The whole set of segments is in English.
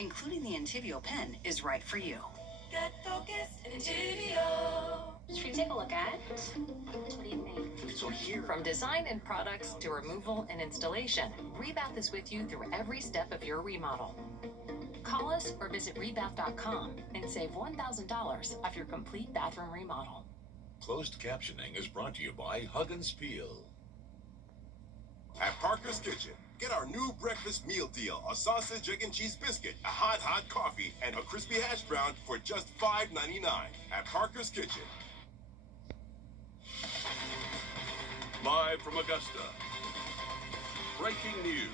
including the Entivio pen, is right for you. Get focused in Entivio. Should we take a look at? What do you think? So here, From design and products to removal and installation, Rebath is with you through every step of your remodel. Call us or visit rebath.com and save $1,000 off your complete bathroom remodel. Closed captioning is brought to you by Huggins Peel. At Parker's Kitchen, get our new breakfast meal deal: a sausage, egg, and cheese biscuit, a hot coffee, and a crispy hash brown for just $5.99 at Parker's Kitchen. Live from Augusta, breaking news.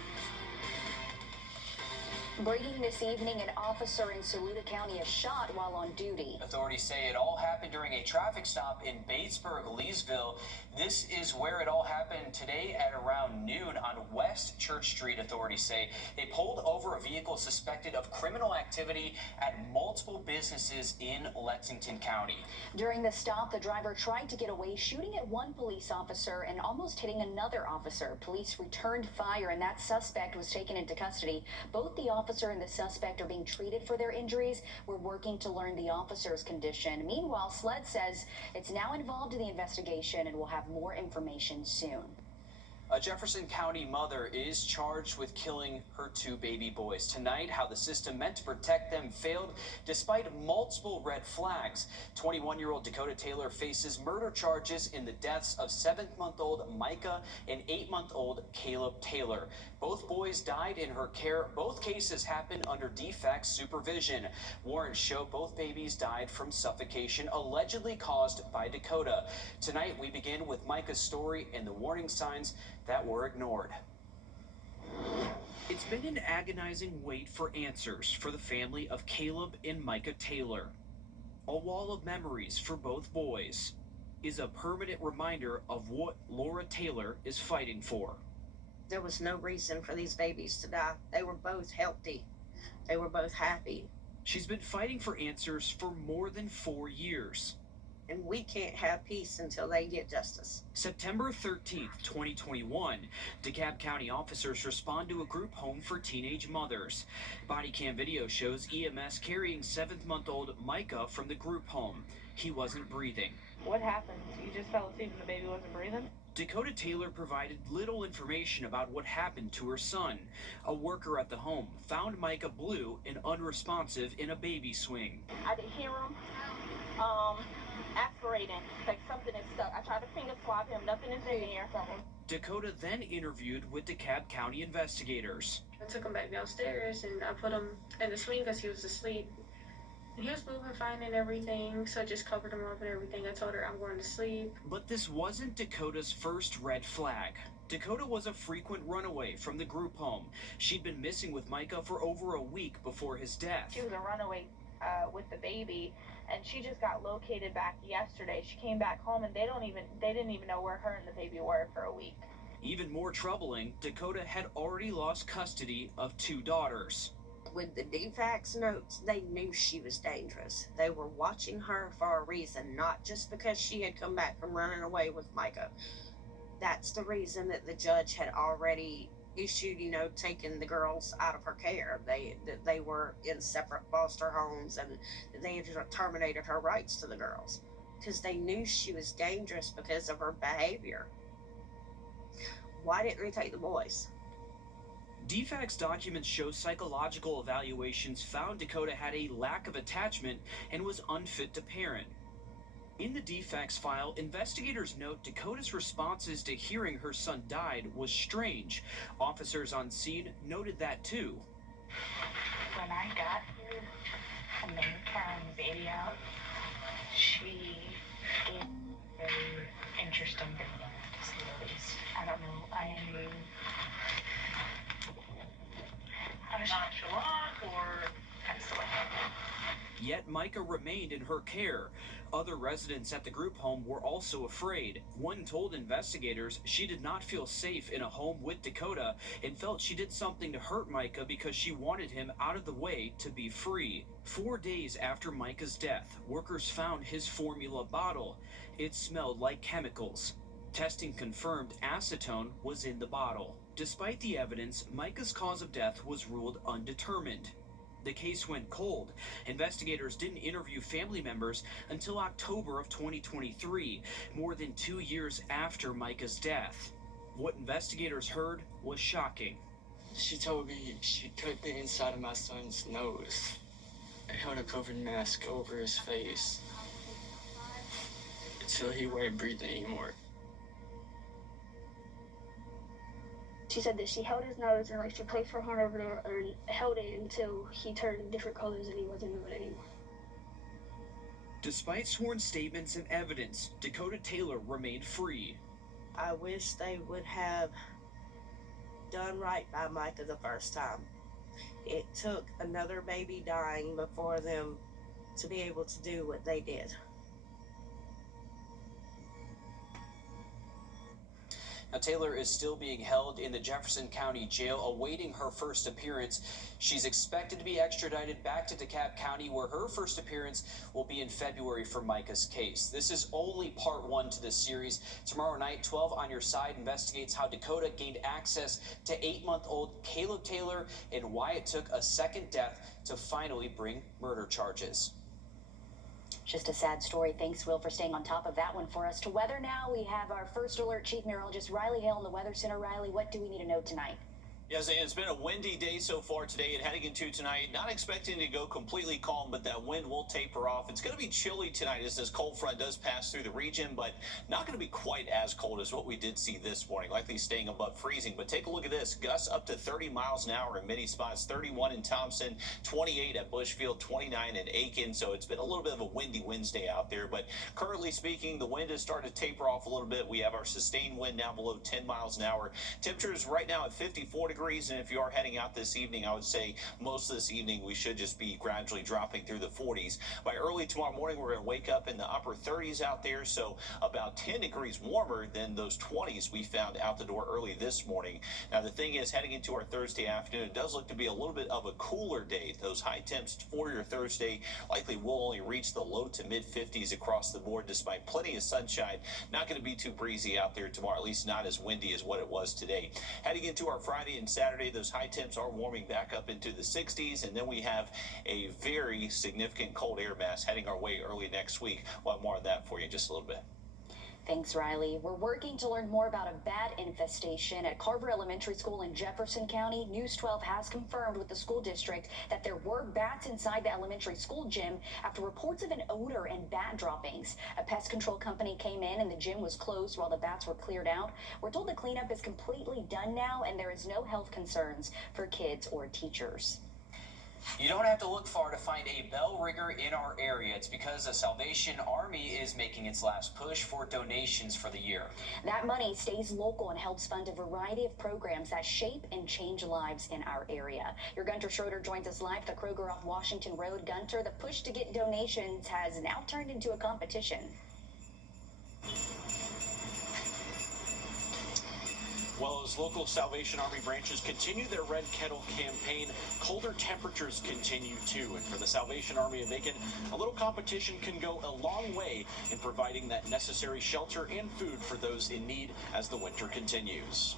Breaking this evening, an officer in Saluda County is shot while on duty. Authorities say it all happened during a traffic stop in Batesburg, Leesville. This is where it all happened today at around noon on West Church Street, authorities say. They pulled over a vehicle suspected of criminal activity at multiple businesses in Lexington County. During the stop, the driver tried to get away, shooting at one police officer and almost hitting another officer. Police returned fire and that suspect was taken into custody. Both the officer and the suspect are being treated for their injuries. We're working to learn the officer's condition. Meanwhile, SLED says it's now involved in the investigation and will have more information soon. A Jefferson County mother is charged with killing her two baby boys. Tonight, how the system meant to protect them failed despite multiple red flags. 21-year-old Dakota Taylor faces murder charges in the deaths of 7-month-old Micah and 8-month-old Caleb Taylor. Both boys died in her care. Both cases happened under DFAC's supervision. Warrants show both babies died from suffocation allegedly caused by Dakota. Tonight, we begin with Micah's story and the warning signs that were ignored. It's been an agonizing wait for answers for the family of Caleb and Micah Taylor. A wall of memories for both boys is a permanent reminder of what Laura Taylor is fighting for. There was no reason for these babies to die. They were both healthy. They were both happy. She's been fighting for answers for more than 4 years. And we can't have peace until they get justice. September 13th, 2021, DeKalb County officers respond to a group home for teenage mothers. Body cam video shows EMS carrying 7-month-old Micah from the group home. He wasn't breathing. What happened? You just fell asleep and the baby wasn't breathing? Dakota Taylor provided little information about what happened to her son. A worker at the home found Micah blue and unresponsive in a baby swing. I didn't hear him. Aspirating, like something is stuck. I tried to finger swab him, nothing is in there. Dakota then interviewed with DeKalb County investigators. I took him back downstairs and I put him in the swing because he was asleep. And he was moving fine and everything, so I just covered him up and everything. I told her I'm going to sleep. But this wasn't Dakota's first red flag. Dakota was a frequent runaway from the group home. She'd been missing with Micah for over a week before his death. She was a runaway with the baby, and she just got located back yesterday. She came back home and they didn't even know where her and the baby were for a week. Even more troubling, Dakota had already lost custody of 2 daughters. With the DFAC's notes, they knew she was dangerous. They were watching her for a reason, not just because she had come back from running away with Micah. That's the reason that the judge had already issued, taking the girls out of her care. They were in separate foster homes and they had terminated her rights to the girls because they knew she was dangerous because of her behavior. Why didn't they take the boys? DFAC's documents show psychological evaluations found Dakota had a lack of attachment and was unfit to parent. In the DFAC's file, investigators note Dakota's responses to hearing her son died was strange. Officers on scene noted that too. When I got here and they found the baby out, she gave very interesting disabilities. I don't know, I was nonchalant or kind of stuff like that. Yet Micah remained in her care. Other residents at the group home were also afraid. One told investigators she did not feel safe in a home with Dakota and felt she did something to hurt Micah because she wanted him out of the way to be free. 4 days after Micah's death, workers found his formula bottle. It smelled like chemicals. Testing confirmed acetone was in the bottle. Despite the evidence, Micah's cause of death was ruled undetermined. The case went cold. Investigators didn't interview family members until October of 2023, more than 2 years after Micah's death. What investigators heard was shocking. She told me she took the inside of my son's nose and held a COVID mask over his face until he weren't breathing anymore. She said that she held his nose and she placed her hand over there and held it until he turned different colors and he wasn't moving anymore. Despite sworn statements and evidence, Dakota Taylor remained free. I wish they would have done right by Micah the first time. It took another baby dying before them to be able to do what they did. Now, Taylor is still being held in the Jefferson County Jail awaiting her first appearance. She's expected to be extradited back to DeKalb County, where her first appearance will be in February for Micah's case. This is only part 1 to this series. Tomorrow night, 12 on Your Side investigates how Dakota gained access to 8-month-old Caleb Taylor and why it took a second death to finally bring murder charges. Just a sad story. Thanks, Will, for staying on top of that one for us. To weather now, we have our first alert chief meteorologist Riley Hale in the Weather Center. Riley, what do we need to know tonight? Yes, it's been a windy day so far today and heading into tonight. Not expecting to go completely calm, but that wind will taper off. It's going to be chilly tonight as this cold front does pass through the region, but not going to be quite as cold as what we did see this morning, likely staying above freezing. But take a look at this. Gusts up to 30 miles an hour in many spots, 31 in Thompson, 28 at Bushfield, 29 in Aiken. So it's been a little bit of a windy Wednesday out there. But currently speaking, the wind has started to taper off a little bit. We have our sustained wind now below 10 miles an hour. Temperatures right now at 54 degrees. And if you are heading out this evening, I would say most of this evening we should just be gradually dropping through the 40s. By early tomorrow morning, we're going to wake up in the upper 30s out there, so about 10 degrees warmer than those 20s we found out the door early this morning. Now, the thing is, heading into our Thursday afternoon, it does look to be a little bit of a cooler day. Those high temps for your Thursday likely will only reach the low to mid 50s across the board, despite plenty of sunshine. Not going to be too breezy out there tomorrow, at least not as windy as what it was today. Heading into our Friday and Saturday, those high temps are warming back up into the 60s, and then we have a very significant cold air mass heading our way early next week. We'll have more on that for you in just a little bit. Thanks, Riley. We're working to learn more about a bat infestation at Carver Elementary School in Jefferson County. News 12 has confirmed with the school district that there were bats inside the elementary school gym after reports of an odor and bat droppings. A pest control company came in and the gym was closed while the bats were cleared out. We're told the cleanup is completely done now and there is no health concerns for kids or teachers. You don't have to look far to find a bell ringer in our area. It's because the Salvation Army is making its last push for donations for the year. That money stays local and helps fund a variety of programs that shape and change lives in our area. Your Gunter Schroeder joins us live at the Kroger off Washington Road. Gunter, the push to get donations has now turned into a competition. Well, as local Salvation Army branches continue their Red Kettle campaign, colder temperatures continue too. And for the Salvation Army of Aiken, a little competition can go a long way in providing that necessary shelter and food for those in need as the winter continues.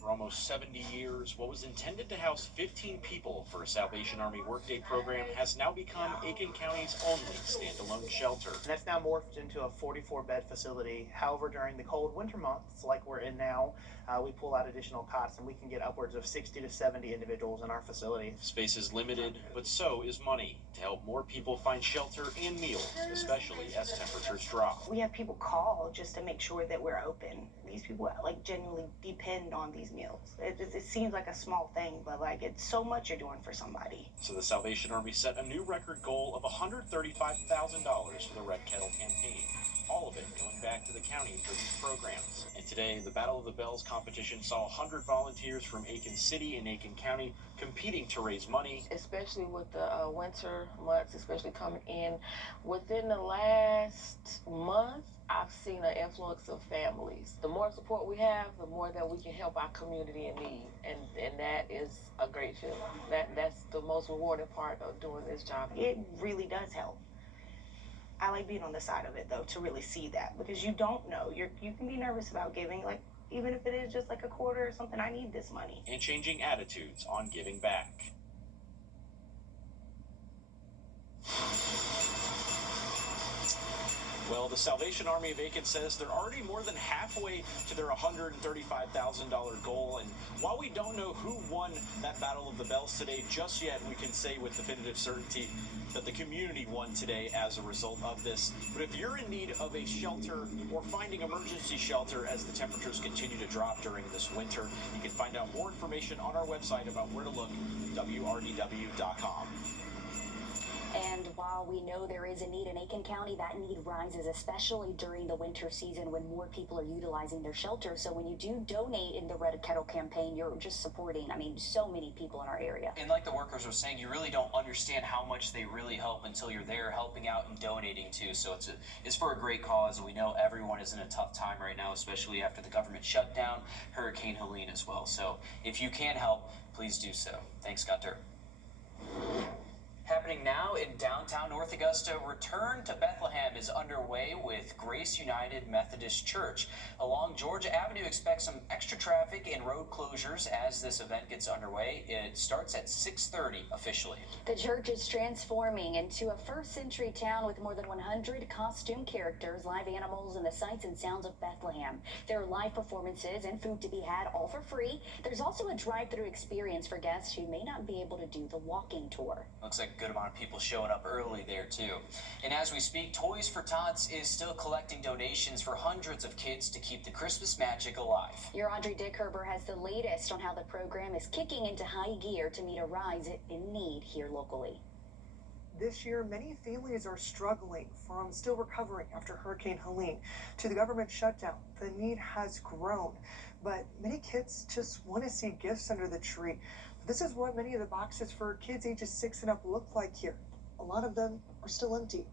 For almost 70 years, what was intended to house 15 people for a Salvation Army Workday program has now become Aiken County's only standalone shelter. That's now morphed into a 44-bed facility. However, during the cold winter months, like we're in now, we pull out additional cots and we can get upwards of 60 to 70 individuals in our facility. Space is limited, but so is money to help more people find shelter and meals, especially as temperatures drop. We have people call just to make sure that we're open. These people genuinely depend on these meals. It seems like a small thing, but it's so much you're doing for somebody. So the Salvation Army set a new record goal of $135,000 for the Red Kettle campaign. All of it going back to the county for these programs. And today, the Battle of the Bells competition saw 100 volunteers from Aiken City and Aiken County competing to raise money. Especially with the winter months, especially coming in. Within the last month, I've seen an influx of families. The more support we have, the more that we can help our community in need. And that is a great feeling. That's the most rewarding part of doing this job. It really does help. I like being on the side of it, though, to really see that, because you don't know. You can be nervous about giving, even if it is just a quarter or something. I need this money. And changing attitudes on giving back. Well, the Salvation Army of Aiken says they're already more than halfway to their $135,000 goal. And while we don't know who won that Battle of the Bells today just yet, we can say with definitive certainty that the community won today as a result of this. But if you're in need of a shelter or finding emergency shelter as the temperatures continue to drop during this winter, you can find out more information on our website about where to look, wrdw.com. And while we know there is a need in Aiken County, that need rises, especially during the winter season when more people are utilizing their shelter. So when you do donate in the Red Kettle campaign, you're just supporting, so many people in our area. And like the workers were saying, you really don't understand how much they really help until you're there helping out and donating too. So it's for a great cause. And we know everyone is in a tough time right now, especially after the government shutdown, Hurricane Helene as well. So if you can help, please do so. Thanks, Gunter. Happening now in downtown North Augusta, Return to Bethlehem is underway with Grace United Methodist Church. Along Georgia Avenue, expect some extra traffic and road closures as this event gets underway. It starts at 6:30 officially. The church is transforming into a first-century town with more than 100 costume characters, live animals, and the sights and sounds of Bethlehem. There are live performances and food to be had, all for free. There's also a drive-through experience for guests who may not be able to do the walking tour. Looks like a good amount of people showing up early there too. And as we speak, Toys for Tots is still collecting donations for hundreds of kids to keep the Christmas magic alive. Your Audrey Dickherber has the latest on how the program is kicking into high gear to meet a rise in need here locally. This year, many families are struggling from still recovering after Hurricane Helene to the government shutdown. The need has grown, but many kids just want to see gifts under the tree. This is what many of the boxes for kids ages 6 and up look like here. A lot of them are still empty.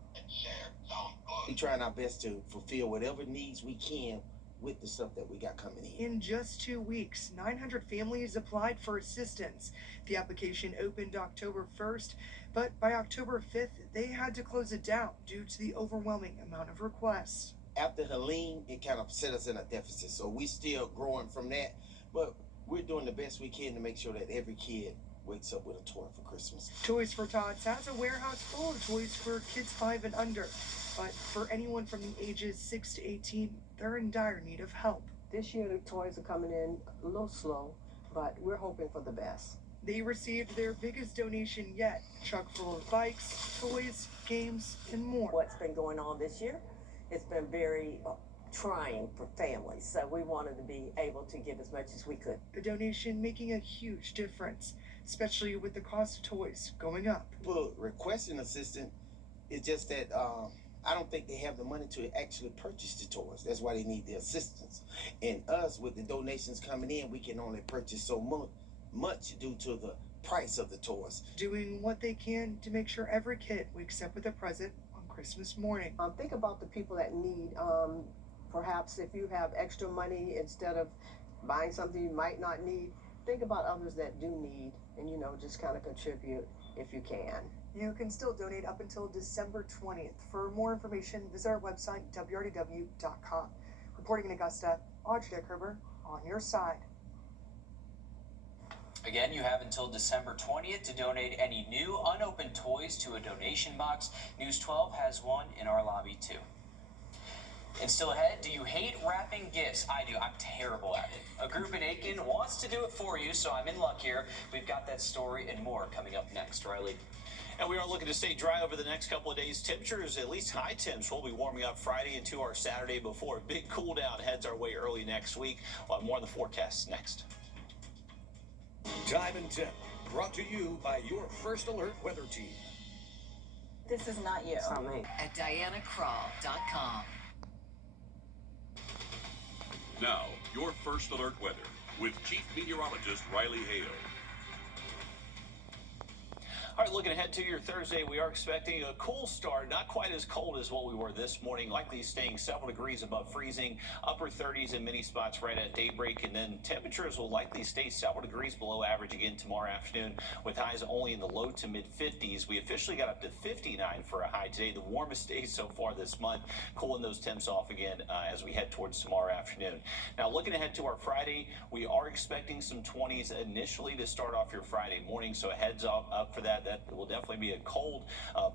We're trying our best to fulfill whatever needs we can with the stuff that we got coming in. In just 2 weeks, 900 families applied for assistance. The application opened October 1st, but by October 5th, they had to close it down due to the overwhelming amount of requests. After Helene, it kind of set us in a deficit, so we still growing from that, but we're doing the best we can to make sure that every kid wakes up with a toy for Christmas. Toys for Tots has a warehouse full of toys for kids 5 and under, but for anyone from the ages 6 to 18, they're in dire need of help. This year, the toys are coming in a little slow, but we're hoping for the best. They received their biggest donation yet, a truck full of bikes, toys, games, and more. What's been going on this year, it's been very trying for families, so we wanted to be able to give as much as we could. The donation making a huge difference, especially with the cost of toys going up. People requesting assistance, it's just that I don't think they have the money to actually purchase the toys. That's why they need the assistance. And us, with the donations coming in, we can only purchase so much due to the price of the toys. Doing what they can to make sure every kid wakes up with a present on Christmas morning. Think about the people that need, perhaps if you have extra money, instead of buying something you might not need, think about others that do need and, just kind of contribute if you can. You can still donate up until December 20th. For more information, visit our website, wrdw.com. Reporting in Augusta, Audrey Dickherber, on your side. Again, you have until December 20th to donate any new unopened toys to a donation box. News 12 has one in our lobby too. And still ahead, do you hate wrapping gifts? I do. I'm terrible at it. A group in Aiken wants to do it for you, so I'm in luck here. We've got that story and more coming up next. Riley. And we are looking to stay dry over the next couple of days. Temperatures, at least high temps, will be warming up Friday into our Saturday before a big cool down heads our way early next week. We'll have more on the forecasts next. Time and Temp, brought to you by your First Alert weather team. This is not you. It's not me. At DianaCrawl.com. Now, your First Alert weather with Chief Meteorologist Riley Hale. All right, looking ahead to your Thursday, we are expecting a cool start, not quite as cold as what we were this morning, likely staying several degrees above freezing, upper 30s in many spots right at daybreak, and then temperatures will likely stay several degrees below average again tomorrow afternoon, with highs only in the low to mid 50s. We officially got up to 59 for a high today, the warmest day so far this month, cooling those temps off again as we head towards tomorrow afternoon. Now, looking ahead to our Friday, we are expecting some 20s initially to start off your Friday morning, so a heads up for that. That will definitely be a cold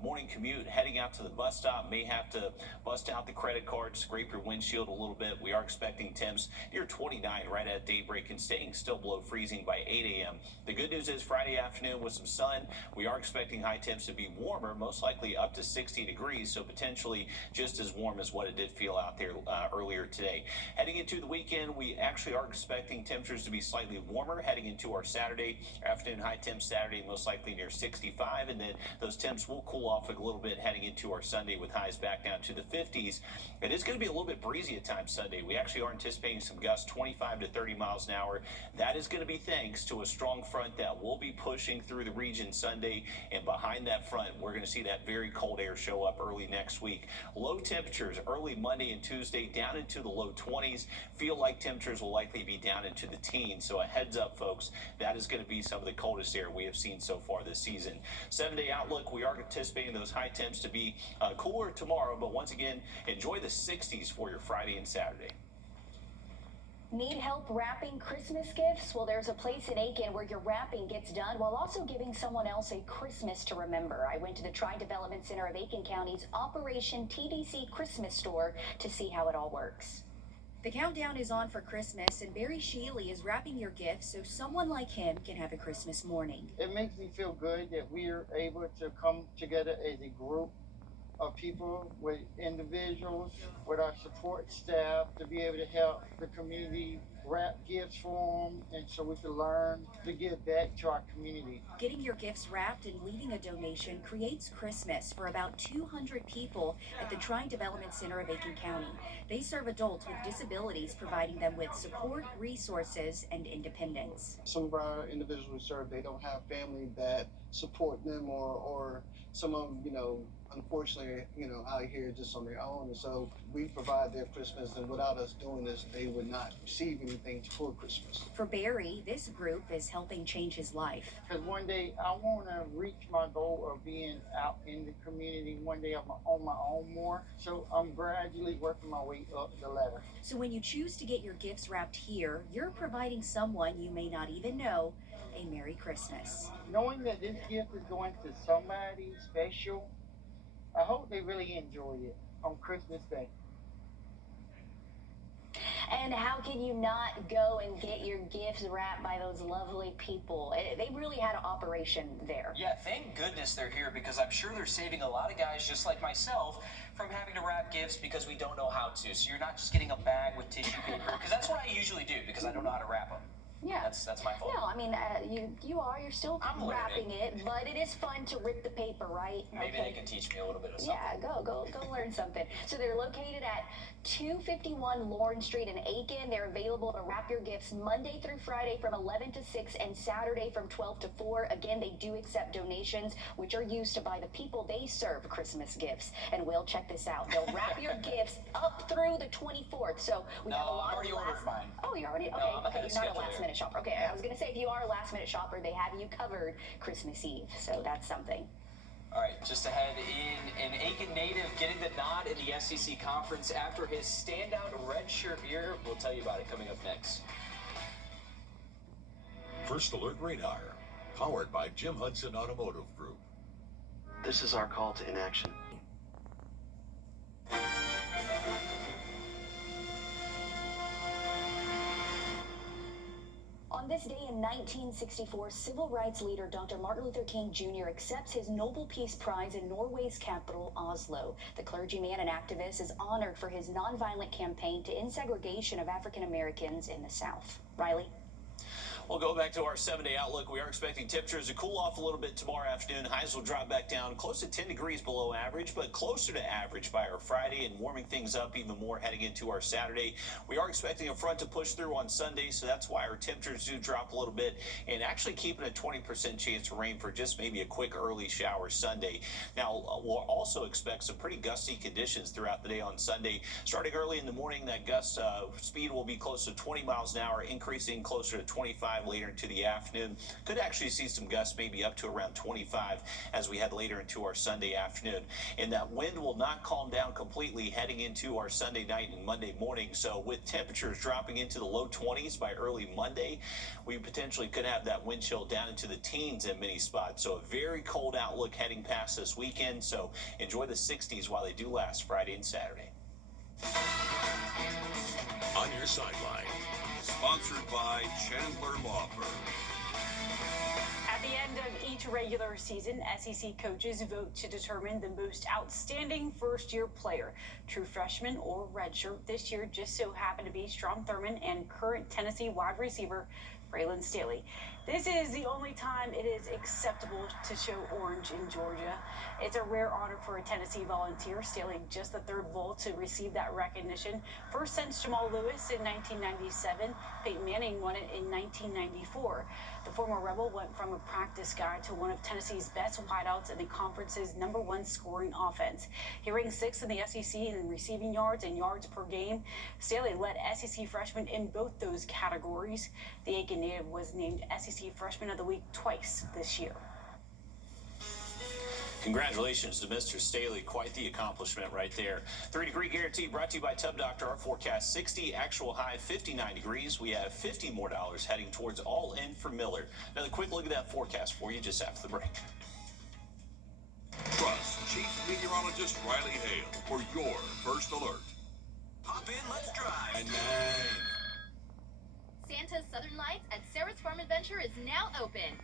morning commute. Heading out to the bus stop, may have to bust out the credit card, scrape your windshield a little bit. We are expecting temps near 29 right at daybreak and staying still below freezing by 8 a.m. The good news is Friday afternoon with some sun, we are expecting high temps to be warmer, most likely up to 60 degrees, so potentially just as warm as what it did feel out there earlier today. Heading into the weekend, we actually are expecting temperatures to be slightly warmer heading into our Saturday afternoon. High temps Saturday most likely near 65, and then those temps will cool off a little bit heading into our Sunday with highs back down to the 50s. It is going to be a little bit breezy at times Sunday. We actually are anticipating some gusts 25 to 30 miles an hour. That is going to be thanks to a strong front that will be pushing through the region Sunday, and behind that front we're going to see that very cold air show up early next week. Low temperatures early Monday and Tuesday down into the low 20s. Feel like temperatures will likely be down into the teens, so a heads up folks, that is going to be some of the coldest air we have seen so far this season. 7-day outlook, we are anticipating those high temps to be cooler tomorrow, but once again, enjoy the 60s for your Friday and Saturday. Need help wrapping Christmas gifts? Well, there's a place in Aiken where your wrapping gets done while also giving someone else a Christmas to remember. I went to the Tri-Development Center of Aiken County's Operation TDC Christmas store to see how it all works. The countdown is on for Christmas, and Barry Shealy is wrapping your gifts so someone like him can have a Christmas morning. It makes me feel good that we are able to come together as a group of people, with individuals, with our support staff, to be able to help the community wrap gifts for them, and so we can learn to give back to our community. Getting your gifts wrapped and leaving a donation creates Christmas for about 200 people at the Tri-Development Center of Aiken County. They serve adults with disabilities, providing them with support, resources, and independence. Some of our individuals we serve, they don't have family that support them, or some of them, unfortunately, out here just on their own. And so we provide their Christmas, and without us doing this, they would not receive anything for Christmas. For Barry, this group is helping change his life. Because one day I want to reach my goal of being out in the community. One day I'm on my own more. So I'm gradually working my way up the ladder. So when you choose to get your gifts wrapped here, you're providing someone you may not even know a Merry Christmas. Knowing that this gift is going to somebody special, I hope they really enjoy it on Christmas Day. And how can you not go and get your gifts wrapped by those lovely people? They really had an operation there. Yeah, thank goodness they're here, because I'm sure they're saving a lot of guys just like myself from having to wrap gifts because we don't know how to. So you're not just getting a bag with tissue paper, because that's what I usually do, because I don't know how to wrap them. Yeah. That's my fault. No, I mean, you're still wrapping it, but it is fun to rip the paper, right? Maybe they can teach me a little bit of something. Yeah, go learn something. So they're located at 251 Lawrence Street in Aiken. They're available to wrap your gifts Monday through Friday from 11 to 6 and Saturday from 12 to 4. Again, they do accept donations, which are used to buy the people they serve Christmas gifts. And Will, check this out. They'll wrap your gifts up through the 24th. So we have a lot I've already ordered mine. Oh, you're already? Okay, No, I'm ahead okay, of you're not a schedule last here. minute shopper. Okay, I was going to say, if you are a last minute shopper, they have you covered Christmas Eve. So that's something. All right, just ahead, in an Aiken native getting the nod in the SEC conference after his standout redshirt year. We'll tell you about it coming up next. First Alert Radar, powered by Jim Hudson Automotive Group. This is our call to inaction. On this day in 1964, civil rights leader Dr. Martin Luther King Jr. accepts his Nobel Peace Prize in Norway's capital, Oslo. The clergyman and activist is honored for his nonviolent campaign to end segregation of African Americans in the South. Riley? We'll go back to our 7-day outlook. We are expecting temperatures to cool off a little bit tomorrow afternoon. Highs will drop back down close to 10 degrees below average, but closer to average by our Friday, and warming things up even more heading into our Saturday. We are expecting a front to push through on Sunday, so that's why our temperatures do drop a little bit, and actually keeping a 20% chance of rain for just maybe a quick early shower Sunday. Now, we'll also expect some pretty gusty conditions throughout the day on Sunday. Starting early in the morning, that gust speed will be close to 20 miles an hour, increasing closer to 25 25 later into the afternoon. Could actually see some gusts maybe up to around 25 as we head later into our Sunday afternoon. And that wind will not calm down completely heading into our Sunday night and Monday morning. So with temperatures dropping into the low 20s by early Monday, we potentially could have that wind chill down into the teens in many spots. So a very cold outlook heading past this weekend. So enjoy the 60s while they do last Friday and Saturday. On your sideline. Sponsored by Chandler Law Firm. At the end of each regular season, SEC coaches vote to determine the most outstanding first-year player, true freshman or redshirt. This year just so happened to be Strom Thurmond and current Tennessee wide receiver Braylon Staley. This is the only time it is acceptable to show orange in Georgia. It's a rare honor for a Tennessee Volunteer. Staley just the third Vol to receive that recognition. First since Jamal Lewis in 1997. Peyton Manning won it in 1994. The former Rebel went from a practice guy to one of Tennessee's best wideouts and the conference's #1 scoring offense. He ranks 6th in the SEC in receiving yards and yards per game. Staley led SEC freshmen in both those categories. The Aiken native was named SEC Freshman of the Week twice this year. Congratulations to Mr. Staley. Quite the accomplishment right there. 3-degree guarantee brought to you by Tub Doctor. Our forecast 60, actual high 59 degrees. We have $50 more heading towards all in for Miller. Another quick look at that forecast for you just after the break. Trust Chief Meteorologist Riley Hale for your first alert. Hop in, let's drive. Santa's Southern Lights at Sarah's Farm Adventure is now open.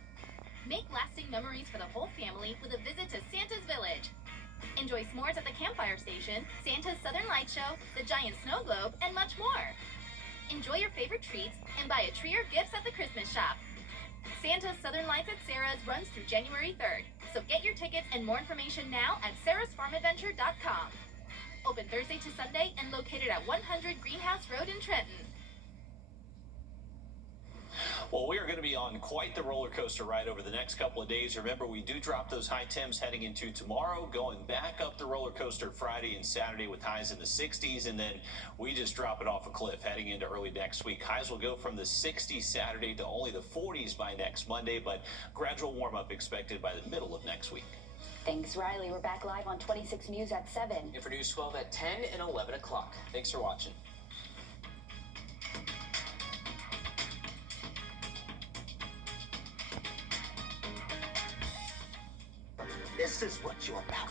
Make lasting memories for the whole family with a visit to Santa's Village. Enjoy s'mores at the campfire station, Santa's Southern Light Show, the giant snow globe, and much more. Enjoy your favorite treats and buy a tree or gifts at the Christmas shop. Santa's Southern Lights at Sarah's runs through January 3rd, so get your tickets and more information now at sarahsfarmadventure.com. Open Thursday to Sunday and located at 100 Greenhouse Road in Trenton. Well, we are going to be on quite the roller coaster ride over the next couple of days. Remember, we do drop those high temps heading into tomorrow, going back up the roller coaster Friday and Saturday with highs in the 60s, and then we just drop it off a cliff heading into early next week. Highs will go from the 60s Saturday to only the 40s by next Monday, but gradual warm-up expected by the middle of next week. Thanks, Riley. We're back live on 26 News at 7. And for News 12 at 10 and 11 o'clock. Thanks for watching. This is what you're about.